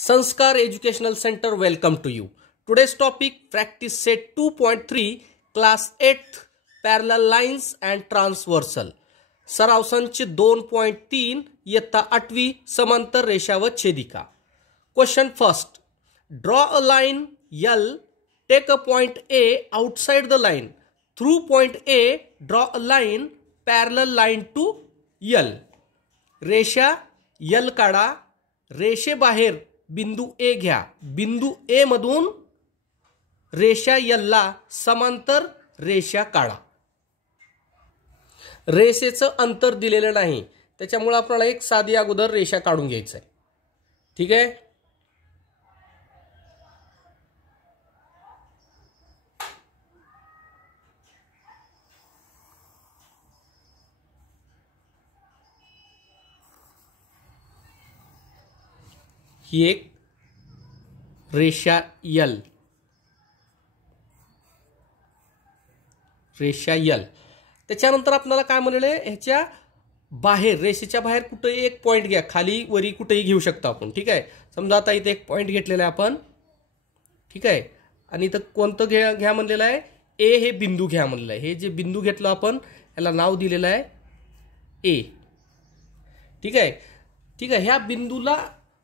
Sanskar Educational Center welcome to you. Today's topic practice set 2.3 class 8th parallel lines and transversal. सराव संच 2.3 इयत्ता 8वी समांतर रेषा व छेदिका. Question first. Draw a line L. Take a point A outside the line. Through point A, draw a line parallel line to L. रेषा L काढा. रेषे बाहेर बिंदू A घ्या. बिंदू A मधून रेषा L ला समांतर रेषा काढा. रेषेचं अंतर दिलेलं नाही, त्याच्यामुळे आपल्याला एक साधी अगोदर रेषा काढून घ्यायची आहे. ठीक आहे. ही एक रेषा L. रेषा L. त्याच्यानंतर आपल्याला काय म्हणले, ह्याच्या बाहेर रेषेच्या बाहेर कुठे एक पॉइंट घ्या. खाली वरी कुठेही घेऊ शकता आपण. ठीक आहे. समजा आता इथे एक पॉइंट घेतलेला आहे आपण. ठीक आहे. आणि इथं कोणतं घ्या म्हणलेलं आहे, ए हे बिंदू घ्या म्हणलेलं आहे. हे जे बिंदू घेतलं आपण याला नाव दिलेलं आहे ए. ठीक आहे. ठीक आहे. ह्या बिंदूला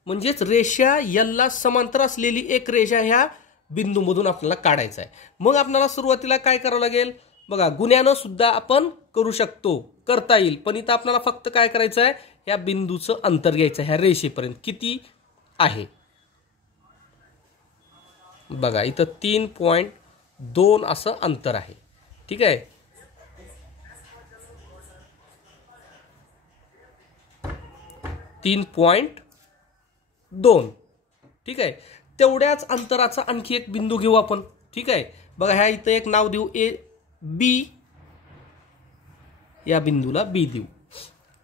म्हणजेच रेषा L ला समांतर असलेली एक रेषा ह्या बिंदूमधून आपल्याला काढायचा आहे. मग आपल्याला सुरुवातीला काय करावं लागेल बघा, गुण्यानं सुद्धा आपण करू शकतो, करता येईल. पण इथं आपल्याला फक्त काय करायचं आहे, या बिंदूचं अंतर घ्यायचं आहे ह्या रेषेपर्यंत. किती आहे बघा, इथं 3.2 असं अंतर आहे. ठीक आहे. $3.2. ठीक आहे. तेवढ्याच अंतराचा आणखी एक बिंदू घेऊ आपण. ठीक आहे. बघा, ह्या इथं एक नाव देऊ ए बी. या बिंदूला बी देऊ.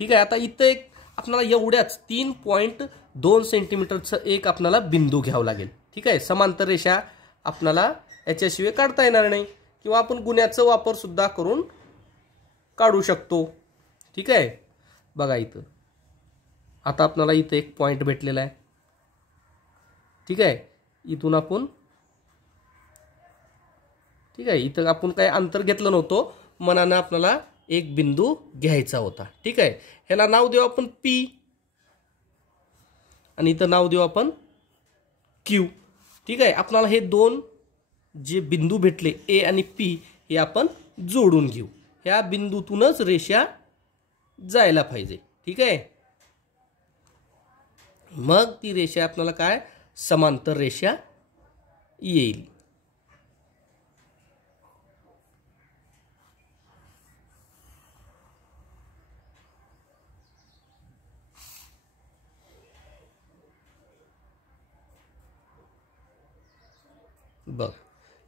ठीक आहे. आता इथं एक आपल्याला एवढ्याच 3.2 सेंटीमीटरचं एक आपल्याला बिंदू घ्यावं लागेल. ठीक आहे. समांतर रेषा आपल्याला याच्याशिवाय काढता येणार नाही, किंवा आपण गुण्याचा वापर सुद्धा करून काढू शकतो. ठीक आहे. बघा, इथं आता आपल्याला इथं एक पॉइंट भेटलेला आहे. ठीक आहे. इथून आपण ठीक आहे, इथं आपण काही अंतर घेतलं नव्हतं, मनानं आपल्याला एक बिंदू घ्यायचा होता. ठीक आहे. ह्याला नाव देऊ आपण पी, आणि इथं नाव देऊ आपण क्यू. ठीक आहे. आपल्याला हे दोन जे बिंदू भेटले ए आणि पी हे आपण जोडून घेऊ. ह्या बिंदूतूनच रेषा जायला पाहिजे. ठीक आहे. मग ती रेषा आपल्याला काय समांतर रेषा येईल.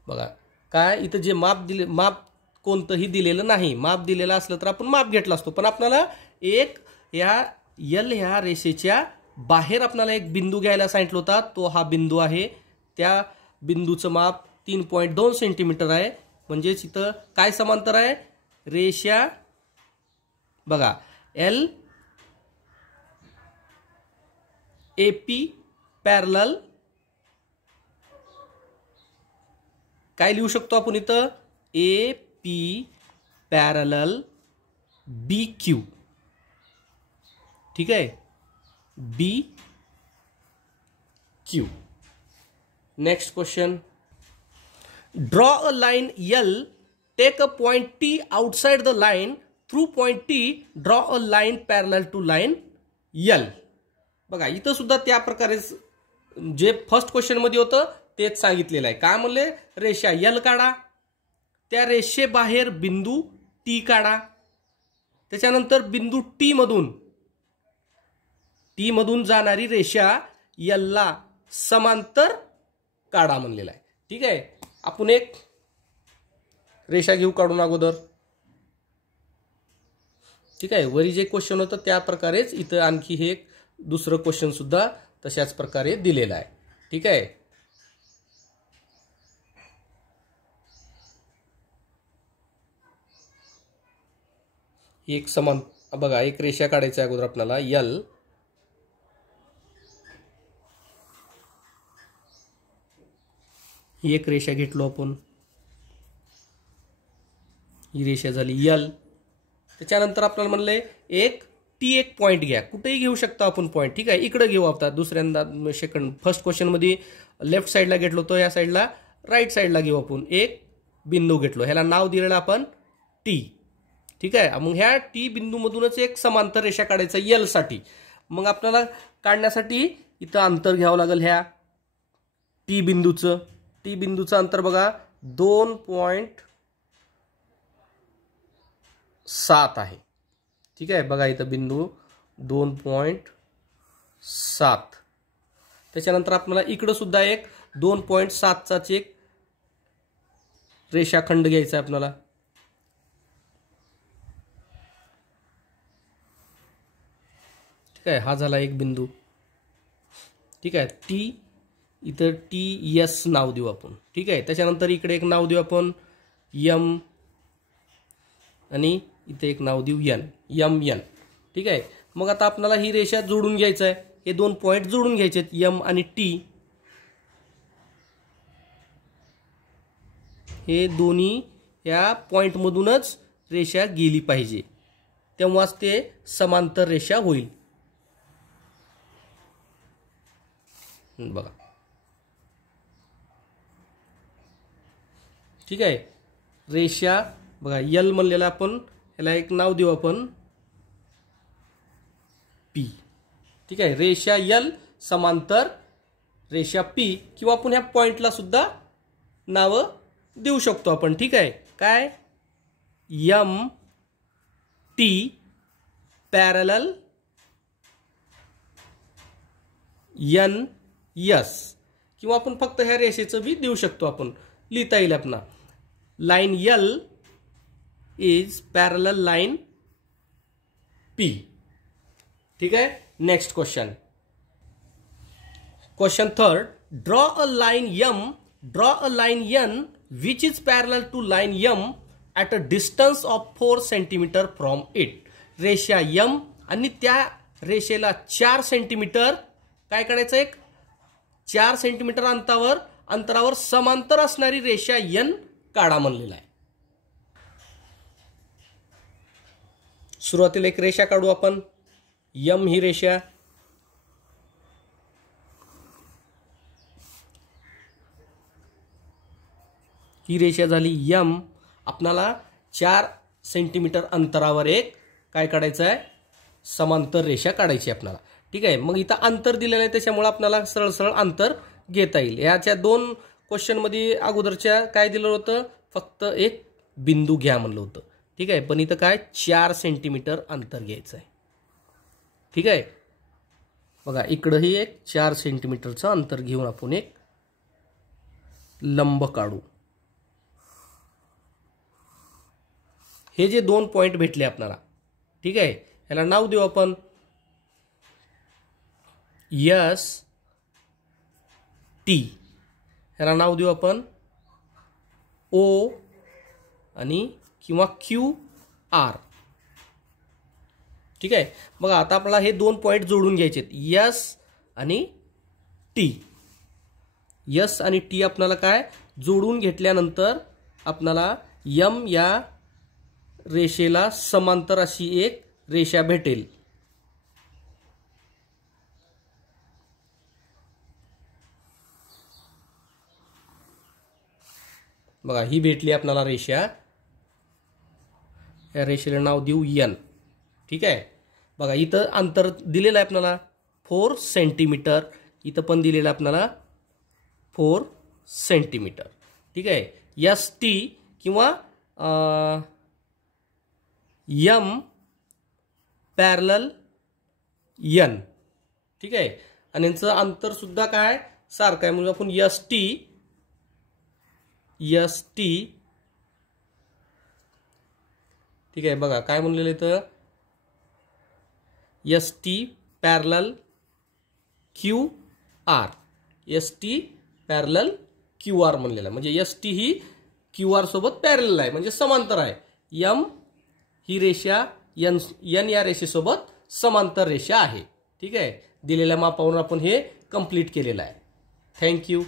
बघा काय इथं जे माप दिले, माप कोणतंही दिलेलं नाही. माप दिलेलं असलं तर आपण माप घेतला असतो, पण आपल्याला एक या L ह्या रेषेच्या बाहेर आपल्याला एक बिंदू घ्यायला सांगितलं होता. तो हा बिंदू आहे. त्या बिंदूचं माप 3.2 सेंटीमीटर आहे. म्हणजेच इथं काय समांतर आहे, रेषा बघा L AP पॅरलल. काय लिहू शकतो आपण इथं, AP पॅरलल BQ. ठीक आहे. BQ. Next question. Draw a line L. Take a point T outside the line. Through point T draw a line parallel to line L. बघा, इथं सुद्धा त्या प्रकारे जे फर्स्ट क्वेश्चन मध्ये होतं तेच सांगितलेलं आहे. काय म्हणले, रेषा L काढा. त्या रेषे बाहेर बिंदू T काढा. त्याच्यानंतर बिंदू T मधून जाणारी रेषा L ला समांतर काढा म्हणलेला आहे. ठीक आहे. आपण एक रेषा घेऊ काढून अगोदर. ठीक आहे. वरी जे क्वेश्चन होतं त्या प्रकारेच इथं आणखी हे एक दुसरं क्वेश्चन सुद्धा तशाच प्रकारे दिलेलं आहे. ठीक आहे. एक समान बघा, एक रेषा काढायची अगोदर आपल्याला L. ही एक रेषा घेतलो आपण, ही रेषा झाली यल. त्याच्यानंतर आपल्याला म्हणलंय एक एक पॉईंट घ्या, कुठेही घेऊ शकता आपण पॉईंट. ठीक आहे, इकडे घेऊ आता दुसऱ्यांदा फर्स्ट क्वेश्चन मध्ये लेफ्ट साईडला घेतलो होतो, या साईडला राईट साईडला घेऊ आपण. एक बिंदू घेतलो, ह्याला नाव दिलेलं आपण टी. ठीक आहे, मग ह्या टी बिंदूमधूनच एक समांतर रेषा काढायचं यल साठी. मग आपल्याला काढण्यासाठी इथं अंतर घ्यावं लागेल ह्या टी बिंदूचं. टी बिंदूचं अंतर बघा 2.7 आहे. ठीक आहे, बघा इथं बिंदू 2.7. त्याच्यानंतर आपल्याला इकडं सुद्धा एक 2.7चाच एक रेषाखंड घ्यायचा आहे आपल्याला. ठीक आहे, हा झाला एक बिंदू. ठीक आहे, टी, इथं टी एस नाव देऊ आपण. ठीक आहे, त्याच्यानंतर इकडे एक नाव देऊ आपण यम, आणि इथे एक नाव देऊ एन, यम एन. ठीक आहे, मग आता आपल्याला ही रेषा जोडून घ्यायचं आहे. हे दोन पॉईंट जोडून घ्यायचे आहेत, यम आणि टी. हे दोन्ही या पॉईंट मधूनच रेषा गेली पाहिजे, तेव्हाच ते समांतर रेषा होईल. बघा, ठीक आहे, रेषा बघा यल म्हणलेला आपण, याला एक नाव देऊ आपण पी. ठीक आहे, रेषा यल समांतर रेषा पी, किंवा आपण ह्या पॉइंटला सुद्धा नाव देऊ शकतो आपण. ठीक आहे, काय M T parallel N S, किंवा आपण फक्त ह्या रेषेचं बी देऊ शकतो आपण, लिहिता येईल आपला. Line L is parallel line P. ठीक आहे, next question. Question third, draw a line M, draw a line N which is parallel to line M at a distance of 4 centimetre from it. रेषा M आणि त्या रेषेला 4 centimetre काय करायचं, एक 4 centimetre अंतरावर समांतर असणारी रेषा एन काढा म्हणलेला आहे. सुरुवातीला एक रेषा काढू आपण, यम ही रेषा. ही रेषा झाली यम. आपल्याला 4 सेंटीमीटर अंतरावर एक काय काढायचं आहे, समांतर रेषा काढायची आपल्याला. ठीक आहे, मग इथं अंतर दिलेलं आहे, त्याच्यामुळे आपल्याला सरळ सरळ अंतर घेता येईल. याच्या 2 क्वेश्चन मध्ये अगोदरच्या काय दिलं होतं, फक्त एक बिंदू घ्या म्हणलं होतं. ठीक आहे, पण इथं काय 4 सेंटीमीटर अंतर घ्यायचं आहे. ठीक आहे, बघा इकडंही एक 4 सेंटीमीटरचं अंतर घेऊन आपण एक लंब काढू. हे जे 2 पॉइंट भेटले आपल्याला, ठीक आहे, याला नाव देऊ आपण यस टी. याला नाव देऊ आपण ओ आणि किंवा क्यू आर. ठीक आहे, बघा आता आपल्याला हे 2 पॉइंट जोडून घ्यायचे आहेत, यस आणि टी. यस आणि टी आपल्याला काय जोडून घेतल्यानंतर आपल्याला यम या रेषेला समांतर अशी एक रेषा भेटेल. बघा ही भेटली आपल्याला रेषा. या रेषेला नाव देऊ एन. ठीक आहे, बघा इथं अंतर दिलेलं आहे आपल्याला 4 सेंटीमीटर. इथं पण दिलेलं आहे आपल्याला 4 सेंटीमीटर. ठीक आहे, एस टी किंवा यम पॅरलल एन. ठीक आहे, आणि यांचं अंतर सुद्धा काय सारखं आहे, म्हणजे आपण एस टी. ठीक आहे, बघा काय म्हणलेलं इथं S T parallel Q R. S T parallel Q R म्हणलेलं, म्हणजे एस टी ही क्यू आर सोबत पॅरलल आहे, म्हणजे समांतर आहे. यम ही रेषा एन या रेषेसोबत समांतर रेषा आहे. ठीक आहे, दिलेल्या मापावरून आपण हे कंप्लीट केलेलं आहे. थँक्यू.